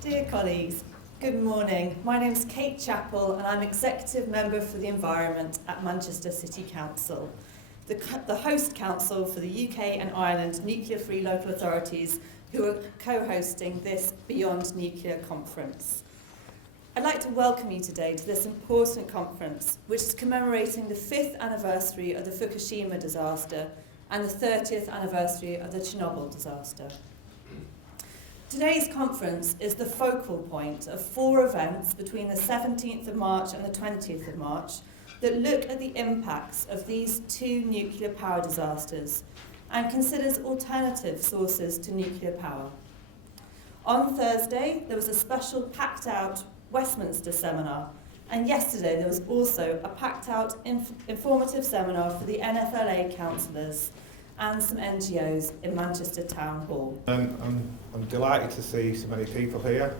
Dear colleagues, good morning. My name's Kate Chappell and I'm Executive Member for the Environment at Manchester City Council, the host council for the UK and Ireland nuclear-free local authorities who are co-hosting this Beyond Nuclear conference. I'd like to welcome you today to this important conference, which is commemorating the 5th anniversary of the Fukushima disaster and the 30th anniversary of the Chernobyl disaster. Today's conference is the focal point of 4 events between the 17th of March and the 20th of March that look at the impacts of these 2 nuclear power disasters and considers alternative sources to nuclear power. On Thursday, there was a special packed-out Westminster seminar, and yesterday there was also a packed-out informative seminar for the NFLA councillors and some NGOs in Manchester Town Hall. I'm delighted to see so many people here.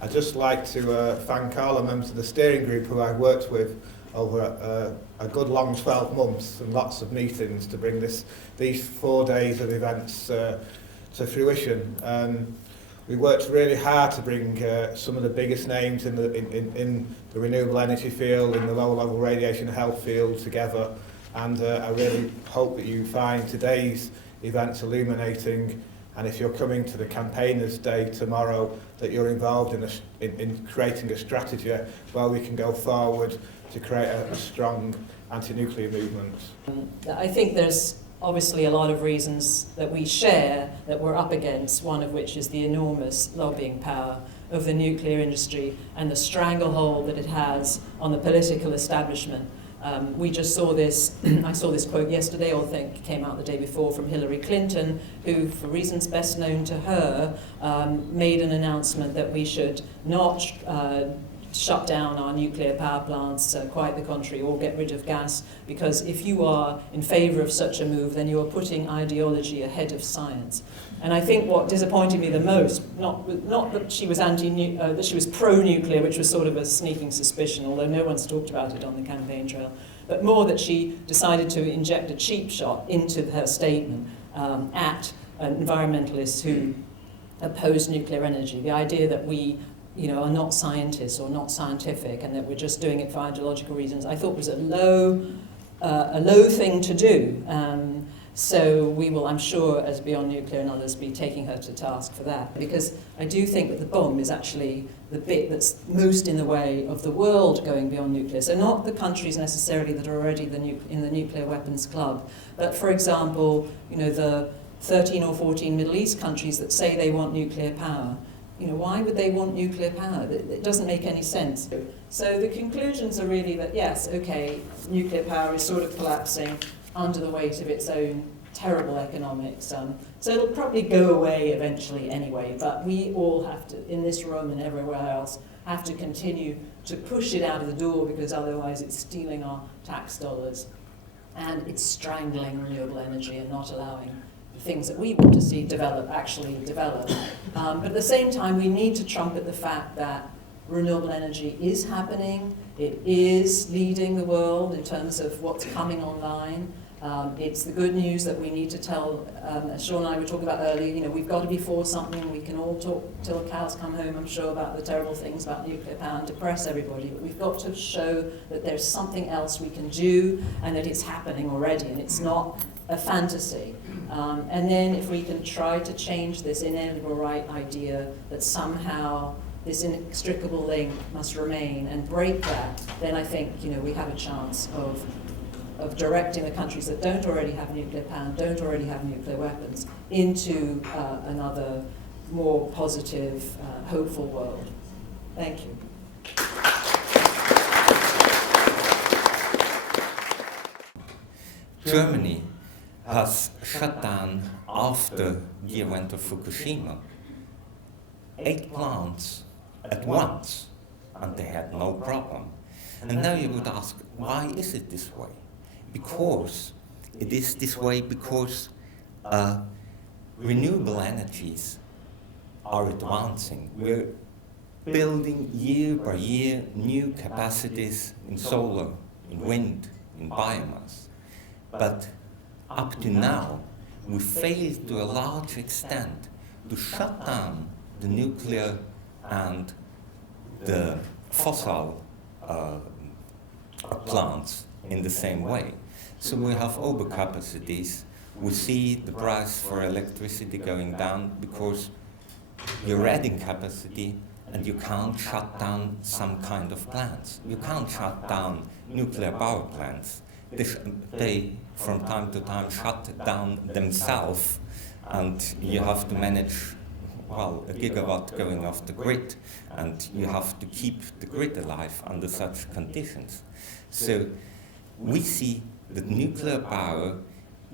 I'd just like to thank all the members of the steering group who I've worked with over a good long 12 months and lots of meetings to bring these 4 days of events to fruition. We worked really hard to bring some of the biggest names in the renewable energy field, in the low-level radiation health field together. And I really hope that you find today's events illuminating, and if you're coming to the Campaigners' Day tomorrow, that you're involved in creating a strategy where we can go forward to create a strong anti-nuclear movement. I think there's obviously a lot of reasons that we share that we're up against, one of which is the enormous lobbying power of the nuclear industry and the stranglehold that it has on the political establishment. We just saw this, I saw this quote yesterday, or I think it came out the day before, from Hillary Clinton, who, for reasons best known to her, made an announcement that we should not shut down our nuclear power plants, quite the contrary, or get rid of gas, because if you are in favour of such a move, then you are putting ideology ahead of science. And I think what disappointed me the most, not that she was that she was pro-nuclear, which was sort of a sneaking suspicion, although no one's talked about it on the campaign trail, but more that she decided to inject a cheap shot into her statement at environmentalists who oppose nuclear energy. The idea that we are not scientists or not scientific and that we're just doing it for ideological reasons, I thought was a low thing to do. So we will, I'm sure, as Beyond Nuclear and others, be taking her to task for that. Because I do think that the bomb is actually the bit that's most in the way of the world going beyond nuclear. So not the countries necessarily that are already in the nuclear weapons club, but for example, the 13 or 14 Middle East countries that say they want nuclear power. Why would they want nuclear power? It doesn't make any sense. So the conclusions are really that, yes, okay, nuclear power is sort of collapsing under the weight of its own terrible economics. So it'll probably go away eventually anyway, but we all have to, in this room and everywhere else, have to continue to push it out of the door, because otherwise it's stealing our tax dollars and it's strangling renewable energy and not allowing the things that we want to see actually develop. But at the same time, we need to trumpet the fact that renewable energy is happening. It is leading the world in terms of what's coming online. It's the good news that we need to tell, as Sean and I were talking about earlier, we've got to be for something. We can all talk till the cows come home, I'm sure, about the terrible things about nuclear power and depress everybody, but we've got to show that there's something else we can do and that it's happening already and it's not a fantasy. And then if we can try to change this inalienable right idea that somehow this inextricable link must remain and break that, then I think we have a chance of directing the countries that don't already have nuclear power and don't already have nuclear weapons into another more positive, hopeful world. Thank you. Germany has shut down after the event of Fukushima 8 plants at once, and they had no problem. And now you would ask, why is it this way? Because it is this way because renewable energies are advancing. We're building year by year new capacities in solar, in wind, in biomass. But up to now, we failed to a large extent to shut down the nuclear and the fossil plants in the same way. So we have overcapacities. We see the price for electricity going down because you're adding capacity and you can't shut down some kind of plants. You can't shut down nuclear power plants. They from time to time shut down themselves, and you have to manage, well, a gigawatt going off the grid, and you have to keep the grid alive under such conditions. So we see that nuclear power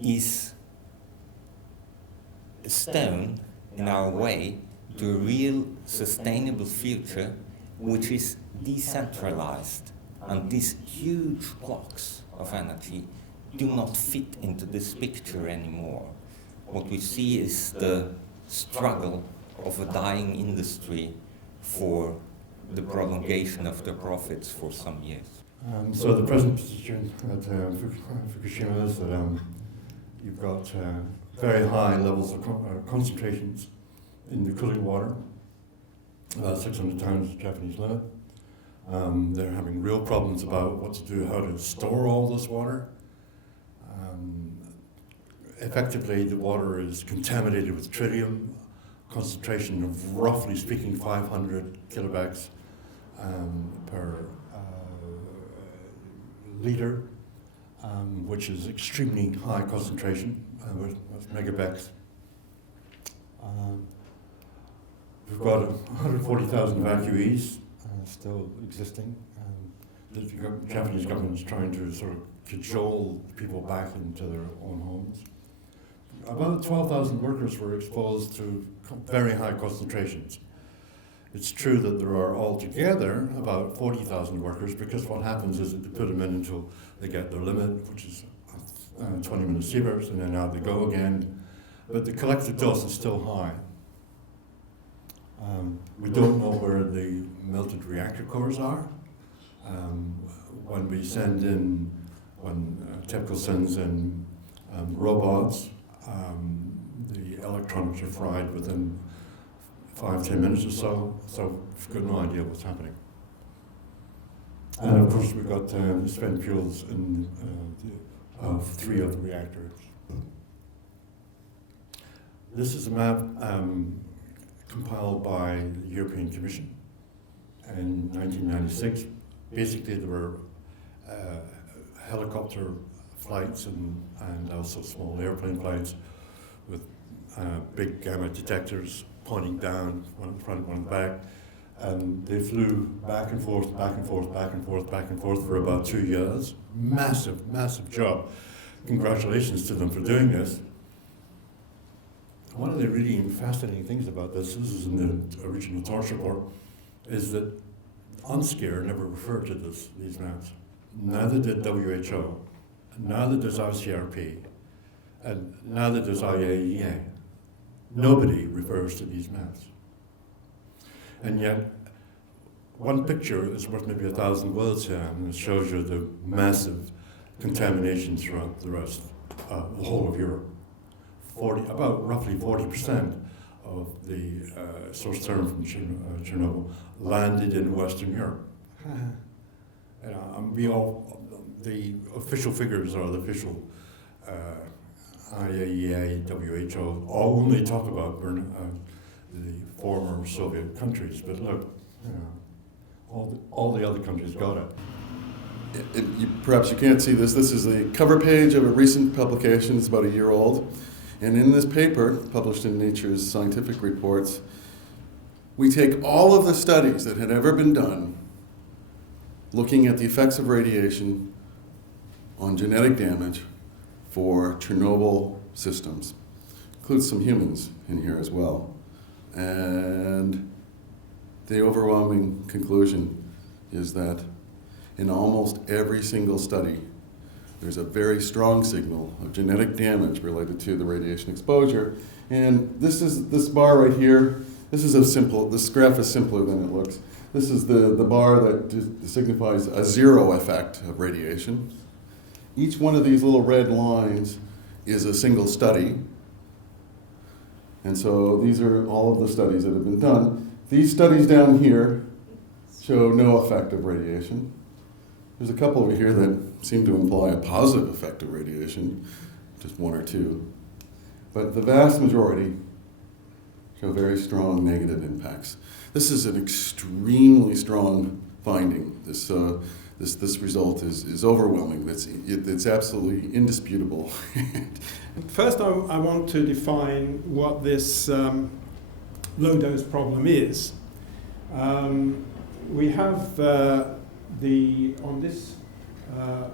is a stone in our way to a real sustainable future which is decentralized, and these huge blocks of energy do not fit into this picture anymore. What we see is the struggle of a dying industry for the prolongation of their profits for some years. So the present position at Fukushima is that you've got very high levels of concentrations in the cooling water, about 600 times the Japanese limit. They're having real problems about what to do, how to store all this water. Effectively, the water is contaminated with tritium, concentration of, roughly speaking, 500 kilobecks per liter, which is extremely high concentration with megabecks. We've got 140,000 evacuees still existing. The Japanese government is trying to sort of cajole people back into their own homes. About 12,000 workers were exposed to very high concentrations. It's true that there are altogether about 40,000 workers, because what happens is that they put them in until they get their limit, which is 20 millisieverts, and then out they go again. But the collective dose is still high. We don't know where the melted reactor cores are. When we send in, when TEPCO sends in robots, the electronics are fried within 5-10 minutes or so, so we've got no idea what's happening. And of course we've got the spent fuels in of 3 of the reactors. This is a map compiled by the European Commission in 1996. Basically there were helicopter flights and also small airplane flights with big gamma detectors pointing down, one in front, one back, and they flew back and forth, back and forth, back and forth, back and forth for about 2 years. Massive, massive job. Congratulations to them for doing this. One of the really fascinating things about this is in the original TORCH report, is that UNSCARE never referred to these maps. Neither did WHO, neither does ICRP, and neither does IAEA. Nobody refers to these maps. And yet, one picture is worth maybe 1,000 words here, and it shows you the massive contamination throughout the rest, the whole of Europe. About roughly 40% of the source term from Chernobyl landed in Western Europe. The official figures are the official IAEA, WHO, all only talk about the former Soviet countries, but look, all the other countries got it. Perhaps you can't see this. This is the cover page of a recent publication. It's about a year old. And in this paper, published in Nature's Scientific Reports, we take all of the studies that had ever been done looking at the effects of radiation on genetic damage for Chernobyl systems. Includes some humans in here as well. And the overwhelming conclusion is that in almost every single study, there's a very strong signal of genetic damage related to the radiation exposure. And this bar right here, this graph is simpler than it looks. This is the bar that signifies a zero effect of radiation. Each one of these little red lines is a single study. And so these are all of the studies that have been done. These studies down here show no effect of radiation. There's a couple over here that seem to imply a positive effect of radiation, just one or two. But the vast majority show very strong negative impacts. This is an extremely strong finding. This result is overwhelming. It's absolutely indisputable. First, I want to define what this low-dose problem is. We have on this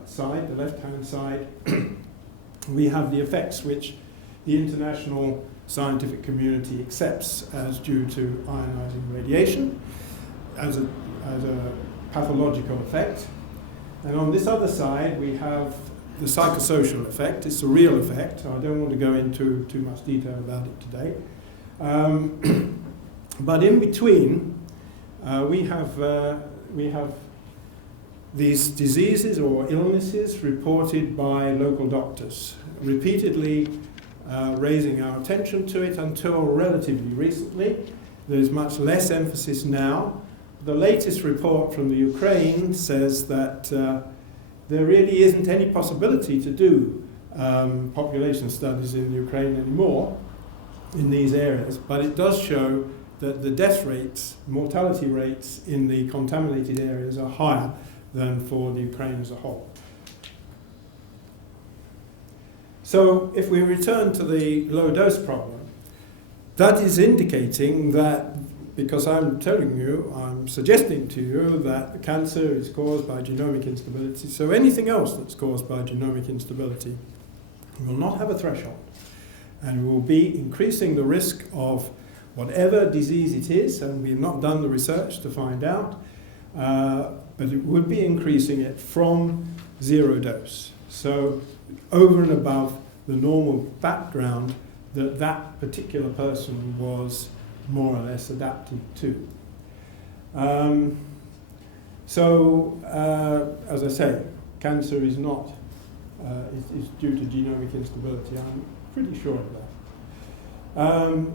side, the left-hand side, we have the effects which the international scientific community accepts as due to ionizing radiation as a pathological effect. And on this other side, we have the psychosocial effect. It's a real effect. I don't want to go into too much detail about it today. But in between, we have these diseases or illnesses reported by local doctors, repeatedly raising our attention to it until relatively recently. There's much less emphasis now. The latest report from the Ukraine says that there really isn't any possibility to do population studies in Ukraine anymore in these areas, but it does show that the death rates, mortality rates in the contaminated areas are higher than for the Ukraine as a whole. So if we return to the low dose problem, that is indicating that, because I'm suggesting to you that cancer is caused by genomic instability, so anything else that's caused by genomic instability will not have a threshold and will be increasing the risk of whatever disease it is, and we've not done the research to find out, but it would be increasing it from 0 dose. So over and above the normal background that that particular person was more or less adapted to. As I say, cancer is not, is due to genomic instability. I'm pretty sure of that.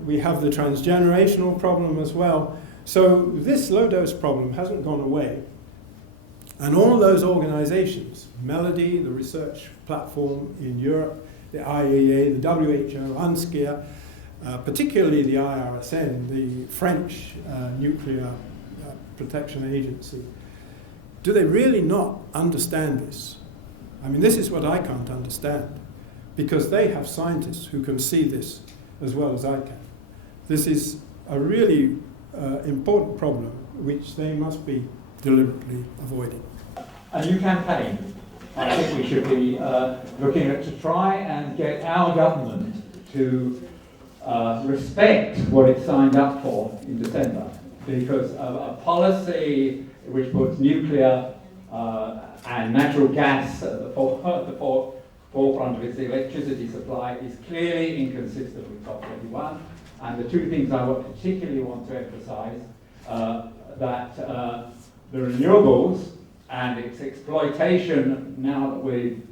We have the transgenerational problem as well. So this low-dose problem hasn't gone away. And all those organizations, Melody, the research platform in Europe, the IAEA, the WHO, UNSCEAR, particularly the IRSN, the French nuclear protection agency, do they really not understand this? I mean, this is what I can't understand, because they have scientists who can see this as well as I can. This is a really important problem which they must be deliberately avoiding. A new campaign I think we should be looking at to try and get our government to respect what it signed up for in December, because a policy which puts nuclear and natural gas at the forefront of its electricity supply is clearly inconsistent with COP21. And the two things I particularly want to emphasize, that the renewables and its exploitation, now that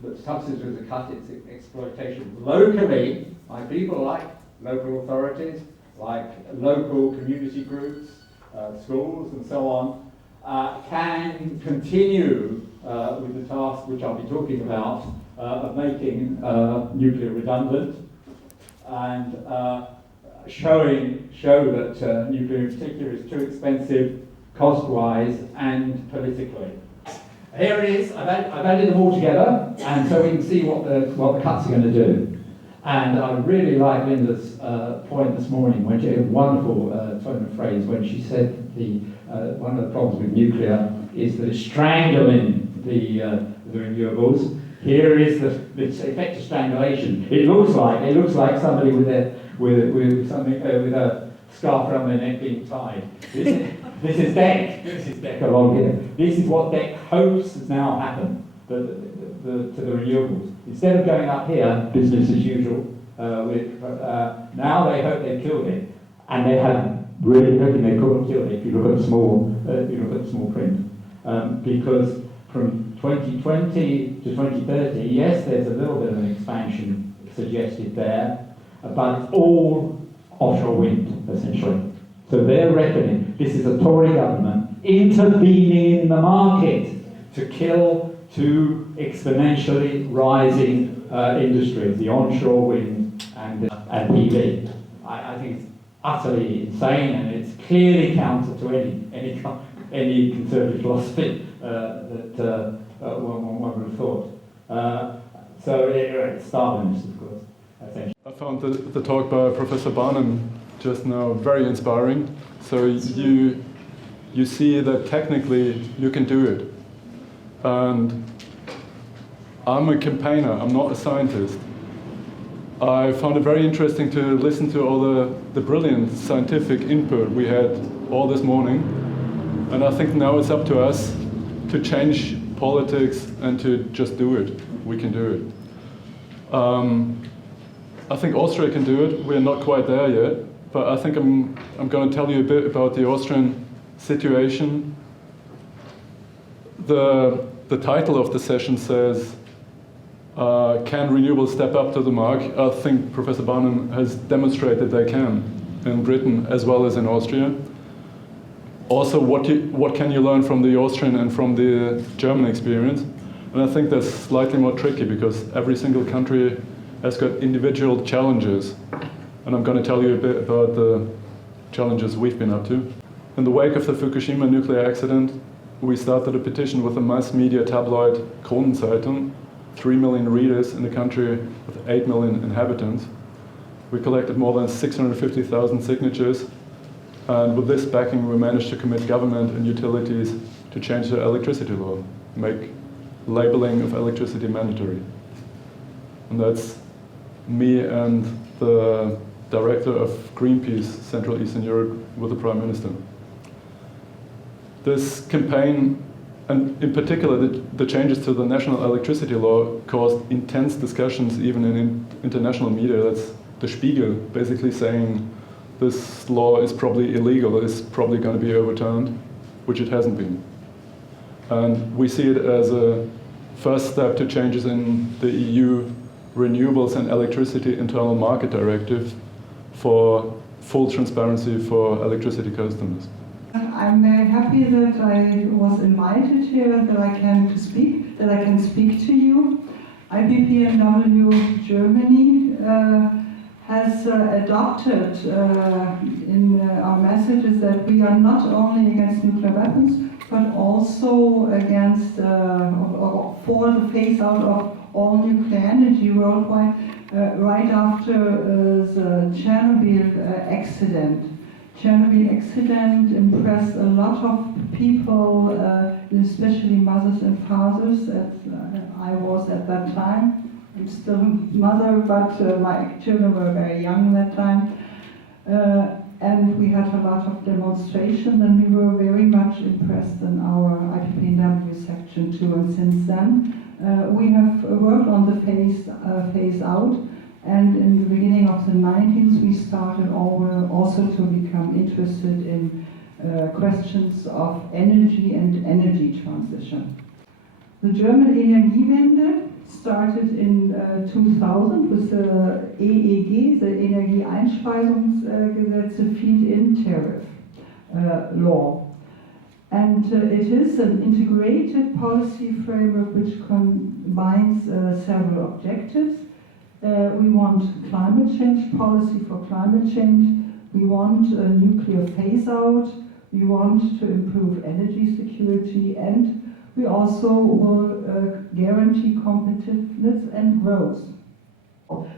the subsidies have cut its exploitation locally by people like local authorities, like local community groups, schools and so on, can continue with the task which I'll be talking about of making nuclear redundant and show that nuclear in particular is too expensive cost-wise and politically. Here it is. I've added them all together, and so we can see what the cuts are going to do. And I really like Linda's point this morning, when she had a wonderful turn of phrase when she said one of the problems with nuclear is that it's strangling the renewables. Here is the effect of strangulation. It looks like somebody with a scarf around their neck being tied. This is DEC. This is DEC along here. This is what DEC hopes has now happened to the renewables. Instead of going up here, business as usual, now they hope they've killed it, and they have really hoping they couldn't kill it. If you look at the small print, because from 2020 to 2030, yes, there's a little bit of an expansion suggested there, but it's all offshore wind essentially. So they're reckoning this is a Tory government intervening in the market to kill two exponentially rising industries, the onshore wind and PV. I think it's utterly insane, and it's clearly counter to any conservative philosophy that one would have thought. So it's Stalinist, of course, essentially. I found the talk by Professor Barnum just now very inspiring. So you see that technically you can do it. And I'm a campaigner, I'm not a scientist. I found it very interesting to listen to all the brilliant scientific input we had all this morning. And I think now it's up to us to change politics and to just do it. We can do it. I think Austria can do it. We're not quite there yet, but I think I'm going to tell you a bit about the Austrian situation. The title of the session says, can renewables step up to the mark? I think Professor Barnum has demonstrated they can in Britain as well as in Austria. Also, what can you learn from the Austrian and from the German experience? And I think that's slightly more tricky because every single country has got individual challenges. And I'm going to tell you a bit about the challenges we've been up to. In the wake of the Fukushima nuclear accident, we started a petition with the mass media tabloid Kronenzeitung, 3 million readers in a country with 8 million inhabitants. We collected more than 650,000 signatures, and with this backing we managed to commit government and utilities to change the electricity law, make labeling of electricity mandatory. And that's me and the director of Greenpeace Central Eastern Europe with the Prime Minister. This campaign, and in particular the changes to the national electricity law, caused intense discussions even in international media. That's the Spiegel basically saying this law is probably illegal, it's probably going to be overturned, which it hasn't been. And we see it as a first step to changes in the EU Renewables and Electricity Internal Market Directive for full transparency for electricity customers. I'm very happy that I was invited here, that I can speak to you. IPPNW Germany has adopted in our messages that we are not only against nuclear weapons, but also against or for the phase out of all nuclear energy worldwide right after the Chernobyl accident. Chernobyl accident impressed a lot of people, especially mothers and fathers, as I was at that time. I'm still a mother, but my children were very young at that time. And we had a lot of demonstrations, and we were very much impressed in our IPPNW section too. And since then, we have worked on the phase out. And in the beginning of the 90s, we started also to become interested in questions of energy and energy transition. The German Energiewende started in 2000 with the EEG, the Energieeinspeisungsgesetze feed-in tariff law. And it is an integrated policy framework which combines several objectives. We want climate change policy for climate change. We want a nuclear phase out. We want to improve energy security, and we also will guarantee competitiveness and growth.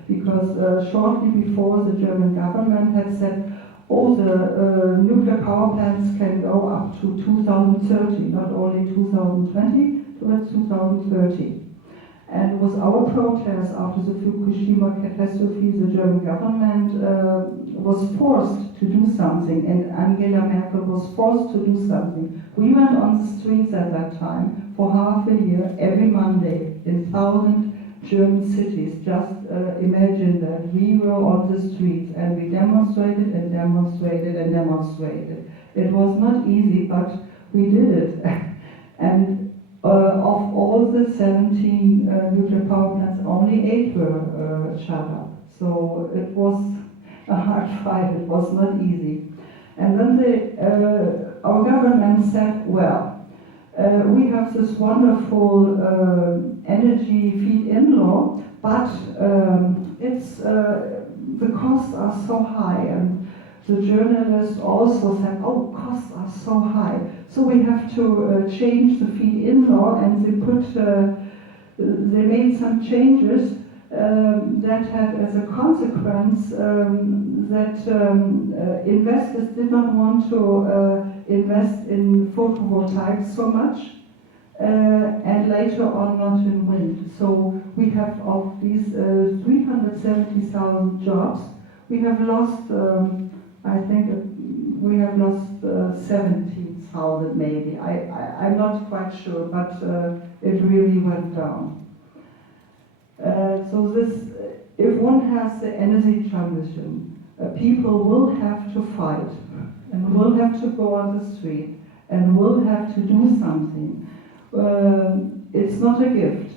Because shortly before, the German government had said all the nuclear power plants can go up to 2030, not only 2020, but 2030. And with our protest after the Fukushima catastrophe, the German government was forced to do something, and Angela Merkel was forced to do something. We went on the streets at that time for half a year, every Monday, in 1,000 German cities. Just imagine that we were on the streets and we demonstrated and demonstrated and demonstrated. It was not easy, but we did it. And of all the 17 nuclear power plants, only 8 were shut up. So it was a hard fight, it was not easy. And then our government said, well, we have this wonderful energy feed-in law, but the costs are so high, and the journalist also said, oh, costs are so high, so we have to change the feed-in law, and they made some changes that had as a consequence that investors did not want to invest in photovoltaics so much, and later on not in wind. So we have of these 370,000 jobs, we have lost, I think we have lost 17,000 maybe. I'm not quite sure, but it really went down. So this, if one has the energy transition, people will have to fight and will have to go on the street and will have to do something. It's not a gift.